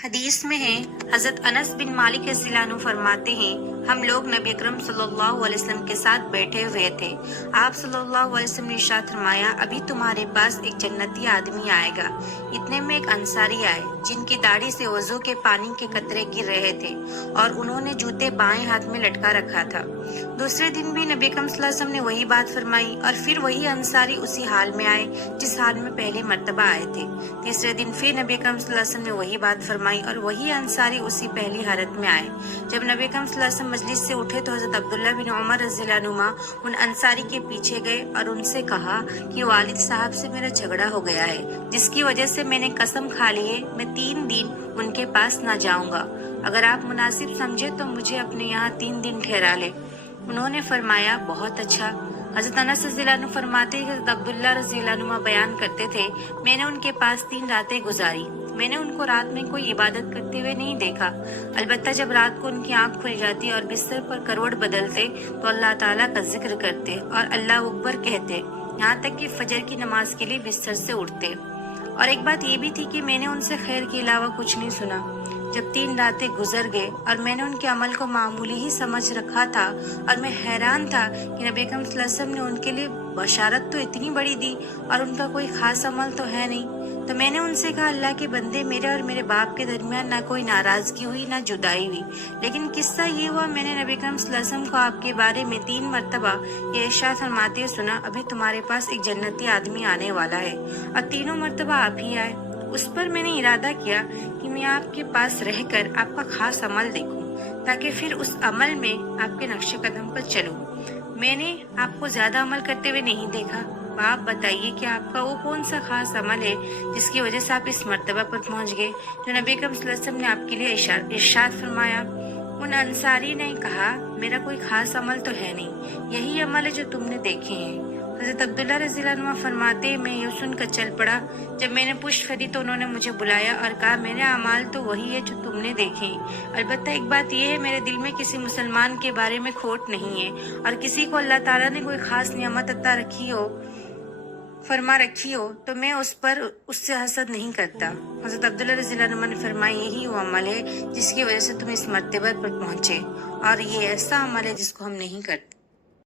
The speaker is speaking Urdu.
حدیث میں ہے، حضرت انس بن مالک رضی اللہ عنہ فرماتے ہیں، ہم لوگ نبی اکرم صلی اللہ علیہ وسلم کے ساتھ بیٹھے ہوئے تھے۔ آپ صلی اللہ علیہ وسلم نے ارشاد فرمایا، ابھی تمہارے پاس ایک جنتی آدمی آئے گا۔ اتنے میں ایک انصاری آئے جن کی داڑھی سے وضو کے پانی کے قطرے گر رہے تھے اور انہوں نے جوتے بائیں ہاتھ میں لٹکا رکھا تھا۔ دوسرے دن بھی نبی اکرم صلی اللہ علیہ وسلم نے وہی بات فرمائی اور پھر وہی انصاری اسی حال میں آئے جس حال میں پہلی مرتبہ آئے تھے۔ تیسرے دن پھر نبی اکرم صلی اللہ علیہ وسلم نے وہی بات فرمائی اور وہی انصاری اسی پہلی حالت میں آئے۔ جب نبی اکرم صلی اللہ علیہ وسلم مجلس سے اٹھے تو حضرت عبداللہ بن عمر رضی اللہ عنہما ان انصاری کے پیچھے گئے اور ان سے کہا کہ والد صاحب سے میرا جھگڑا ہو گیا ہے، جس کی وجہ سے میں نے قسم کھا لی ہے میں 3 دن ان کے پاس نہ جاؤں گا۔ اگر آپ مناسب سمجھے تو مجھے اپنے یہاں 3 دن ٹھہرا لے۔ انہوں نے فرمایا، بہت اچھا۔ حضرت انس رضی اللہ عنہ فرماتے ہیں کہ حضرت عبداللہ رضی اللہ عنہ بیان کرتے تھے، میں نے ان کے پاس 3 راتیں گزاری۔ میں نے ان کو رات میں کوئی عبادت کرتے ہوئے نہیں دیکھا، البتہ جب رات کو ان کی آنکھ کھل جاتی اور بستر پر کروٹ بدلتے تو اللہ تعالیٰ کا ذکر کرتے اور اللہ اکبر کہتے، یہاں تک کہ فجر کی نماز کے لیے بستر سے اٹھتے۔ اور ایک بات یہ بھی تھی کہ میں نے ان سے خیر کے علاوہ کچھ نہیں سنا۔ جب 3 راتیں گزر گئے اور میں نے ان کے عمل کو معمولی ہی سمجھ رکھا تھا اور میں حیران تھا کہ نبی اکرم صلی اللہ علیہ وسلم نے ان کے لیے بشارت تو اتنی بڑی دی اور ان کا کوئی خاص عمل تو ہے نہیں، تو میں نے ان سے کہا، اللہ کے بندے، میرے اور میرے باپ کے درمیان نہ کوئی ناراضگی ہوئی نہ جدائی ہوئی، لیکن قصہ یہ ہوا، میں نے نبی اکرم صلی اللہ علیہ وسلم کو آپ کے بارے میں 3 مرتبہ یہ ارشاد فرماتے سنا، ابھی تمہارے پاس ایک جنتی آدمی آنے والا ہے، اور تینوں مرتبہ آپ ہی آئے۔ اس پر میں نے ارادہ کیا کہ میں آپ کے پاس رہ کر آپ کا خاص عمل دیکھوں تاکہ پھر اس عمل میں آپ کے نقش قدم پر چلوں۔ میں نے آپ کو زیادہ عمل کرتے ہوئے نہیں دیکھا۔ آپ بتائیے کہ آپ کا وہ کون سا خاص عمل ہے جس کی وجہ سے آپ اس مرتبہ پر پہنچ گئے جو نبی اکرم صلی اللہ علیہ وسلم نے آپ کے لیے ارشاد فرمایا۔ ان انصاری نے کہا، میرا کوئی خاص عمل تو ہے نہیں، یہی عمل ہے جو تم نے دیکھے ہیں۔ حضرت عبداللہ رضی اللہ عنہ فرماتے، میں یہ سن کر چل پڑا۔ جب میں نے پشت پھیری تو انہوں نے مجھے بلایا اور کہا، میرے اعمال تو وہی ہے جو تم نے دیکھے ہیں، البتہ ایک بات یہ ہے، میرے دل میں کسی مسلمان کے بارے میں کھوٹ نہیں ہے، اور کسی کو اللہ تعالیٰ نے کوئی خاص نعمت عطا فرما رکھی ہو تو میں اس سے حسد نہیں کرتا۔ حضرت عبداللہ رضی اللہ عنہ نے فرمایا، یہی وہ عمل ہے جس کی وجہ سے تم اس مرتبہ پر پہنچے، اور یہ ایسا عمل ہے جس کو ہم نہیں کرتے۔